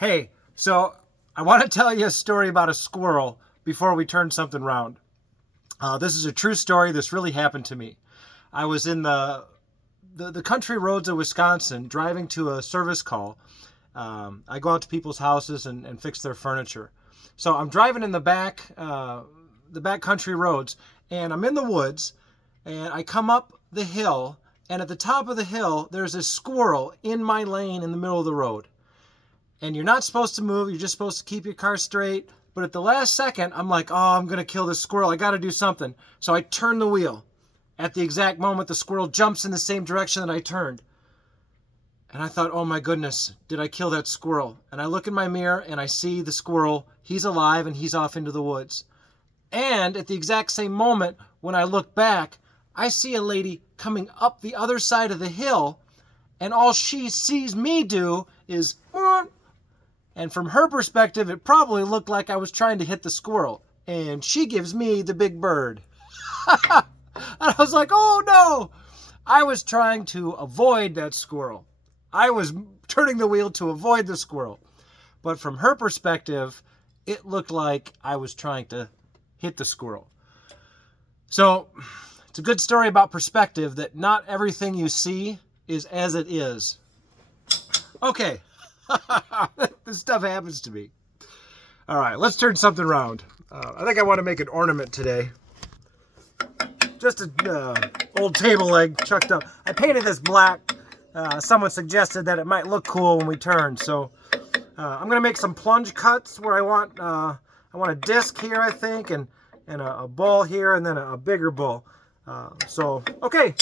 Hey, so I want to tell you a story about a squirrel before we turn something around. This is a true story. This really happened to me. I was in the country roads of Wisconsin driving to a service call. I go out to people's houses and fix their furniture. So I'm driving in the back country roads, and I'm in the woods, and I come up the hill, and at the top of the hill, there's a squirrel in my lane in the middle of the road. And you're not supposed to move. You're just supposed to keep your car straight. But at the last second, I'm like, oh, I'm going to kill this squirrel. I got to do something. So I turn the wheel. At the exact moment, the squirrel jumps in the same direction that I turned. And I thought, oh my goodness, did I kill that squirrel? And I look in my mirror and I see the squirrel. He's alive and he's off into the woods. And at the exact same moment, when I look back, I see a lady coming up the other side of the hill. And all she sees me do is, and from her perspective, it probably looked like I was trying to hit the squirrel. And she gives me the big bird. And I was like, oh no! I was trying to avoid that squirrel. I was turning the wheel to avoid the squirrel. But from her perspective, it looked like I was trying to hit the squirrel. So, it's a good story about perspective, that not everything you see is as it is. Okay. This stuff happens to me. All right, let's turn something around. I think I want to make an ornament today. Just an old table leg chucked up. I painted this black. Someone suggested that it might look cool when we turn. So I'm going to make some plunge cuts where I want a disc here, I think, and a ball here, and then a bigger ball. Okay.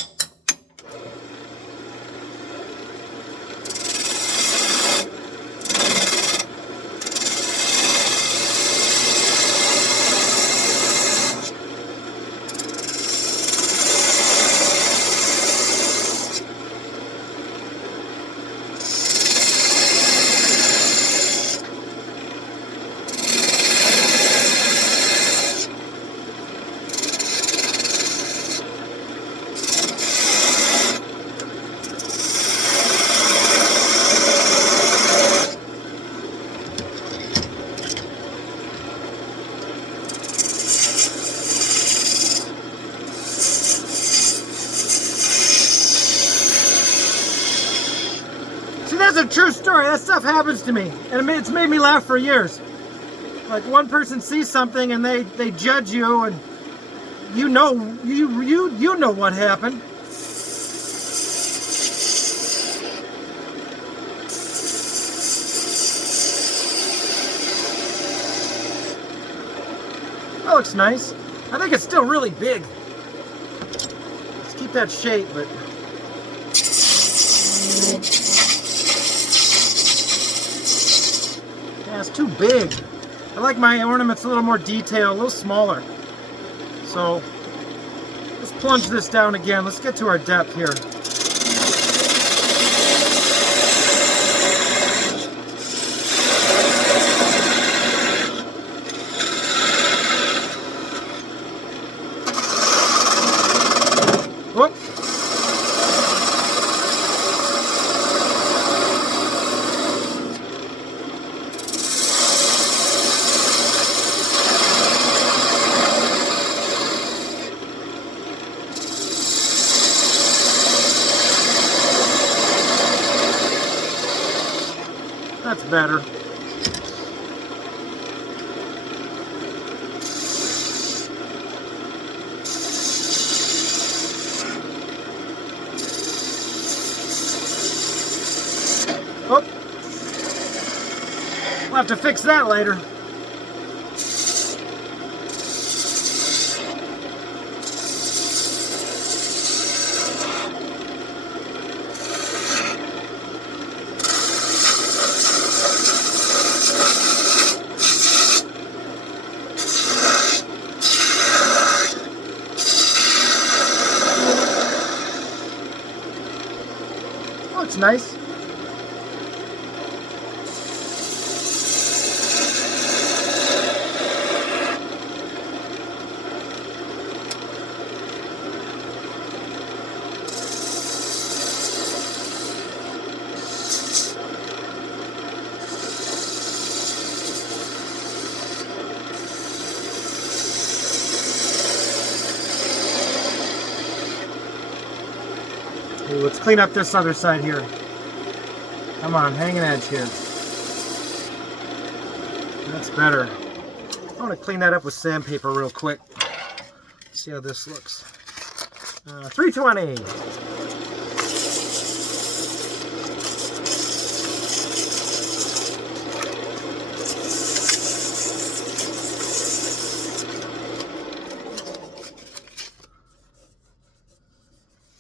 See, that's a true story. That stuff happens to me, and it's made me laugh for years. Like, one person sees something and they judge you, and you know what happened. That looks nice. I think it's still really big. Let's keep that shape, but yeah, it's too big. I like my ornaments a little more detailed, a little smaller. So let's plunge this down again. Let's get to our depth here. Whoop. That's better. Oh, we'll have to fix that later. Looks nice. Let's clean up this other side here. Come on, hang an edge here. That's better. I want to clean that up with sandpaper real quick. See how this looks. 320.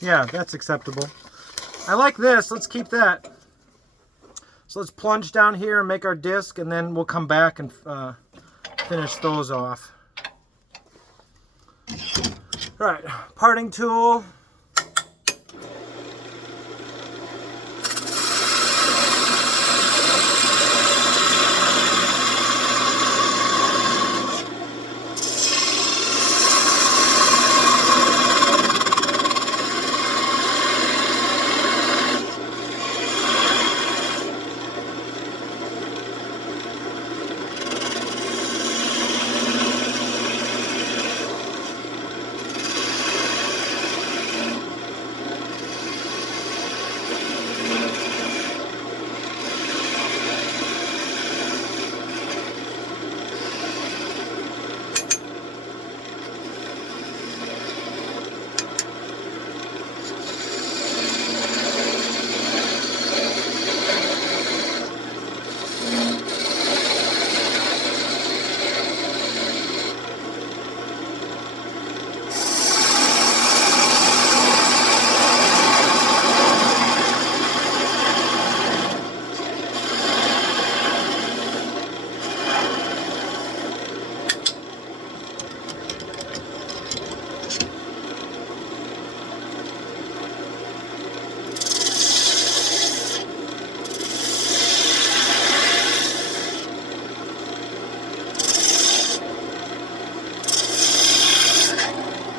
Yeah, that's acceptable. I like this. Let's keep that. So let's plunge down here and make our disc, and then we'll come back and finish those off. All right, parting tool.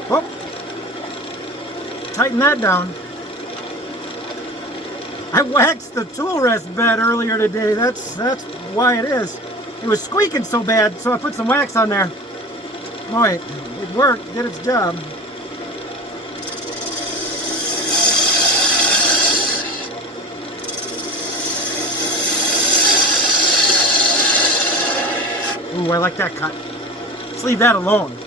Whoop. Tighten that down. I waxed the tool rest bed earlier today. That's why it is. It was squeaking so bad, so I put some wax on there. Boy, it worked, did its job. Ooh, I like that cut. Let's leave that alone.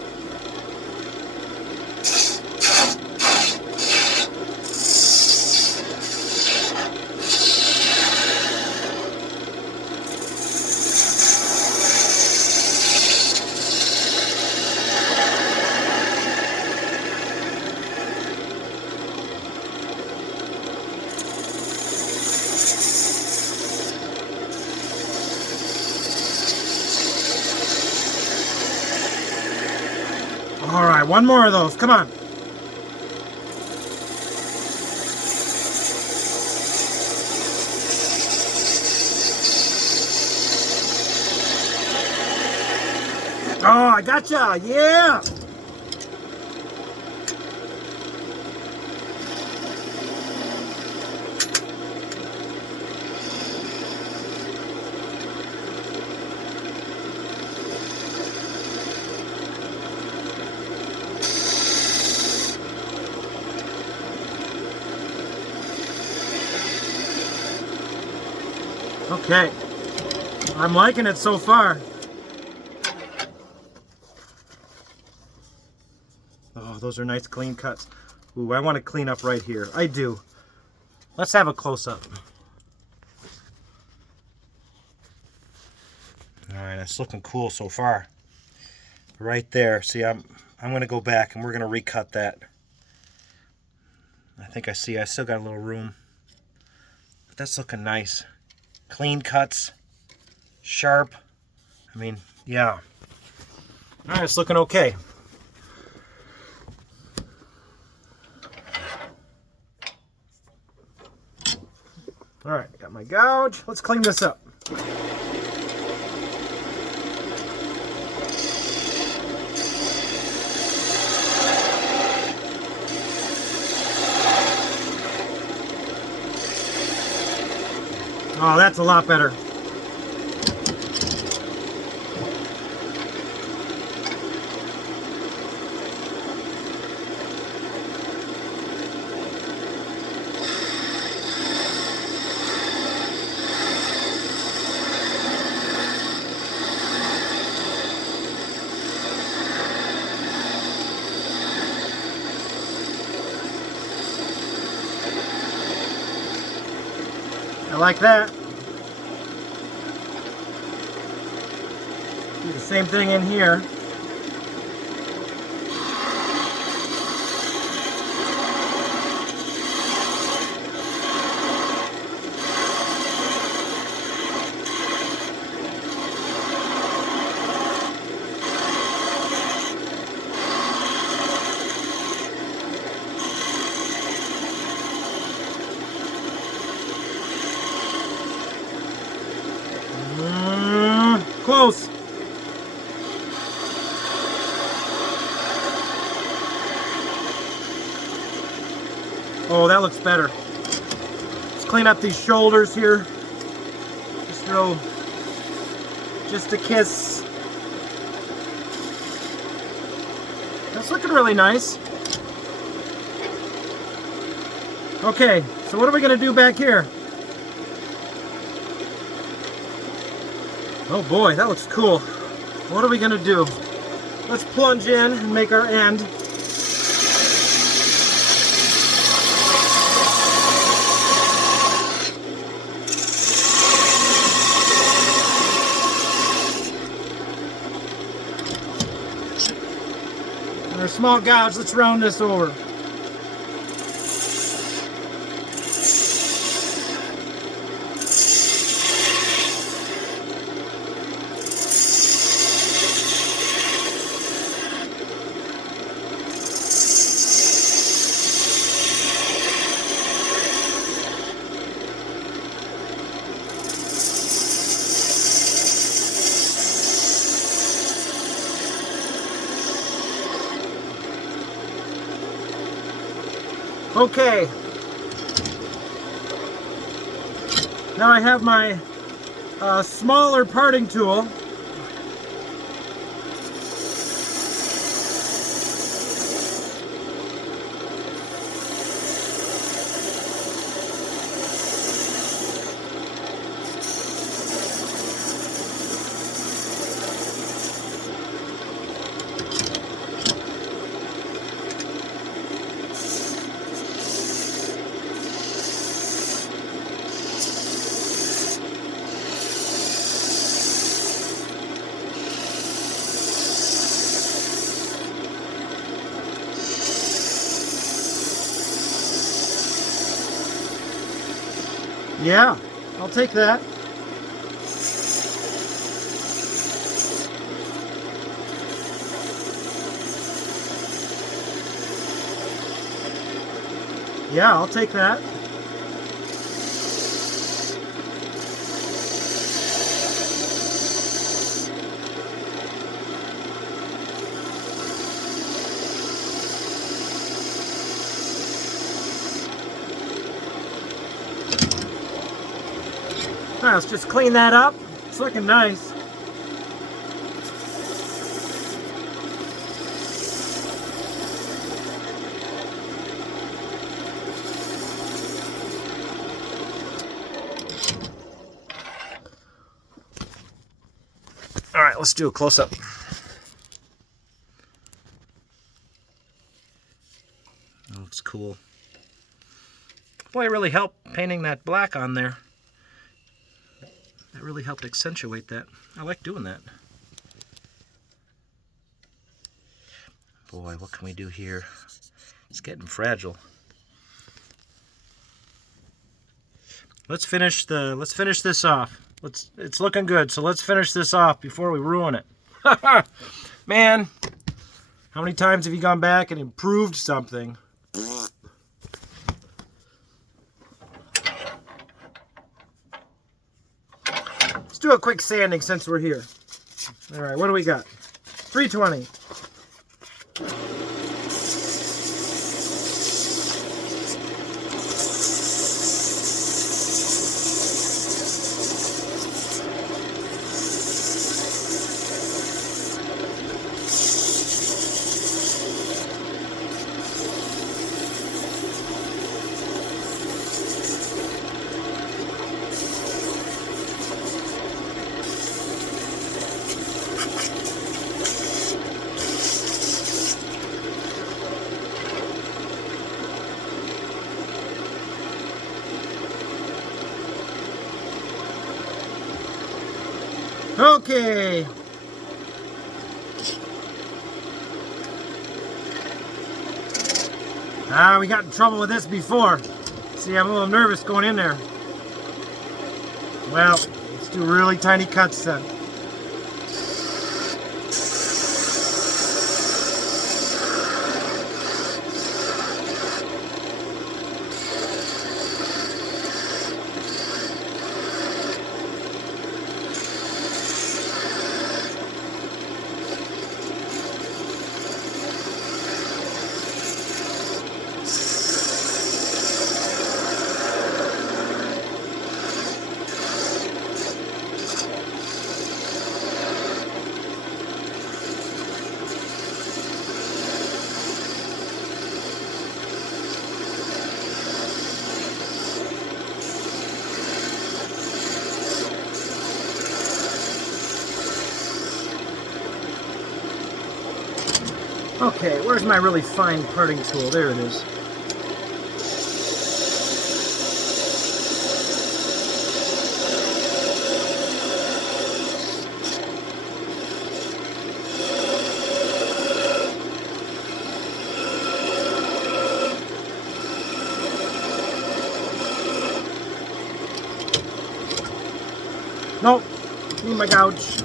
All right, one more of those. Come on. Oh, I gotcha. Yeah. Okay, I'm liking it so far. Oh, those are nice clean cuts. Ooh, I want to clean up right here. I do. Let's have a close-up. All right, that's looking cool so far. Right there. See, I'm going to go back and we're going to recut that. I think I see I still got a little room. But that's looking nice. Clean cuts, sharp. I mean, yeah. All right, it's looking okay. All right, got my gouge. Let's clean this up. Oh, that's a lot better. like that. Do the same thing in here. Close. Oh, that looks better. Let's clean up these shoulders here. Just throw just a kiss. That's looking really nice. Okay, so what are we going to do back here? Oh boy, that looks cool. What are we going to do? Let's plunge in and make our end. And our small gouge, let's round this over. Okay, now I have my smaller parting tool. Yeah, I'll take that. Yeah, I'll take that. All right, let's just clean that up. It's looking nice. All right, let's do a close-up. That looks cool. Boy, it really helped painting that black on there. That really helped accentuate that. I like doing that. Boy, what can we do here? It's getting fragile. Let's finish this off. It's looking good, so let's finish this off before we ruin it. Man, how many times have you gone back and improved something? Let's do a quick sanding since we're here. All right, what do we got? 320. Okay. We got in trouble with this before. See, I'm a little nervous going in there. Well, let's do really tiny cuts then. Okay, where's my really fine parting tool? There it is. Nope, need my gouge.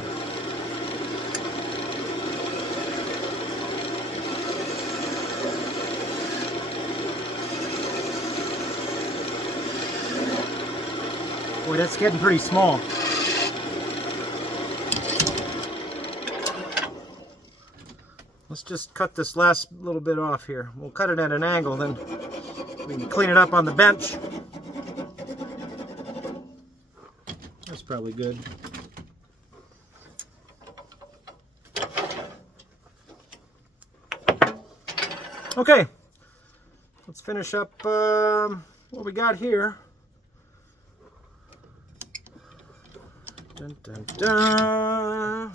Boy, that's getting pretty small. Let's just cut this last little bit off here. We'll cut it at an angle, then we can clean it up on the bench. That's probably good. Okay, let's finish up what we got here. Dun, dun, dun.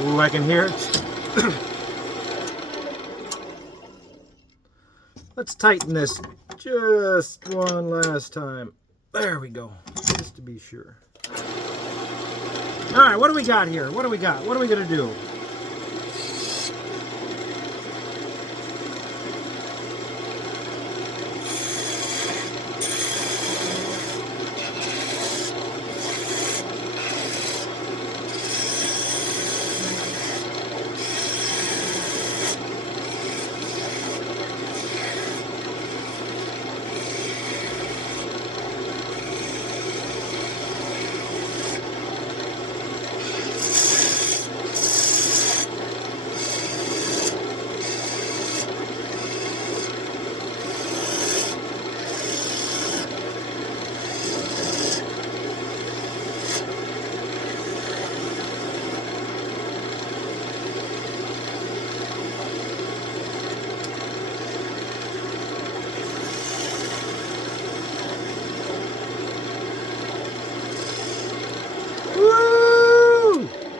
Ooh, I can hear it. Let's tighten this just one last time. There we go, just to be sure. All right, what do we got here? What do we got? What are we gonna do?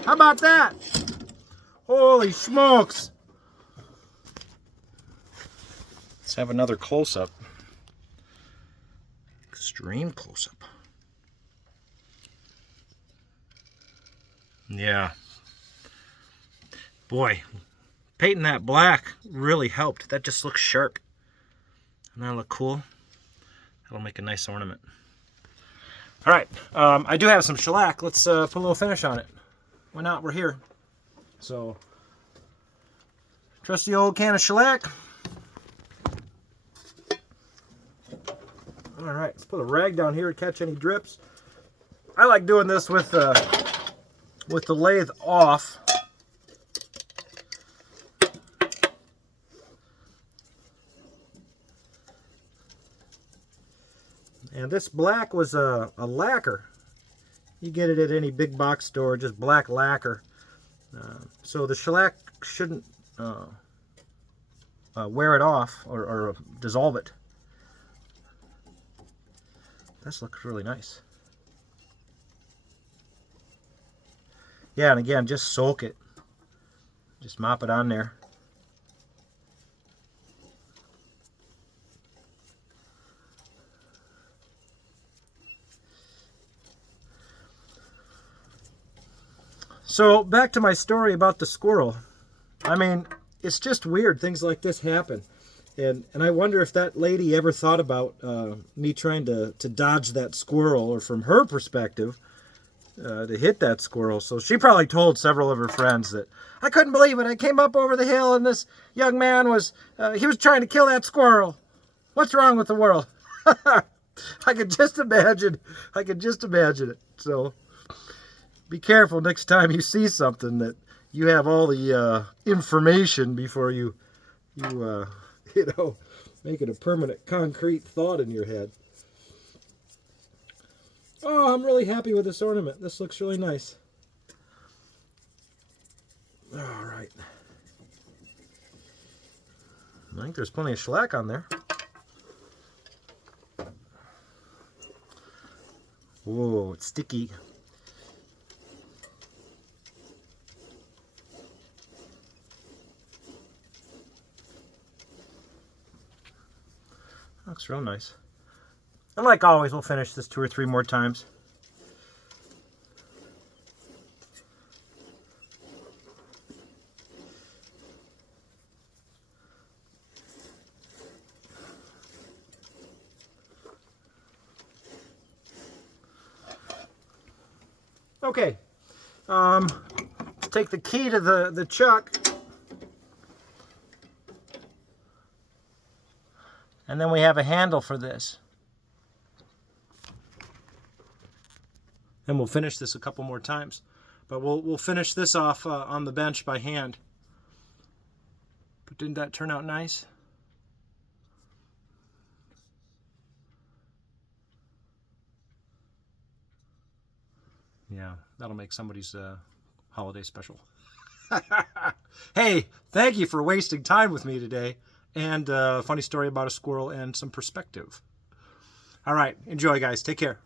How about that? Holy smokes. Let's have another close-up. Extreme close-up. Yeah. Boy, painting that black really helped. That just looks sharp. Doesn't that look cool? That'll make a nice ornament. All right, I do have some shellac. Let's put a little finish on it. Why not? We're here. So, trusty old can of shellac. All right, let's put a rag down here to catch any drips. I like doing this with the lathe off. And this black was a lacquer. You get it at any big box store, just black lacquer. So the shellac shouldn't wear it off or dissolve it. This looks really nice. Yeah, and again, just soak it. Just mop it on there. So back to my story about the squirrel. I mean, it's just weird things like this happen. And I wonder if that lady ever thought about me trying to dodge that squirrel, or from her perspective, to hit that squirrel. So she probably told several of her friends that, I couldn't believe it. I came up over the hill and this young man was trying to kill that squirrel. What's wrong with the world? I could just imagine. I could just imagine it. So be careful next time you see something, that you have all the information before you make it a permanent concrete thought in your head. Oh, I'm really happy with this ornament. This looks really nice. All right. I think there's plenty of shellac on there. Whoa, it's sticky. Looks real nice. And like always, we'll finish this 2 or 3 more times. Okay. Take the key to the chuck. And then we have a handle for this. And we'll finish this a couple more times. But we'll finish this off on the bench by hand. But didn't that turn out nice? Yeah, that'll make somebody's holiday special. Hey, thank you for wasting time with me today. And a funny story about a squirrel and some perspective. All right, enjoy, guys. Take care.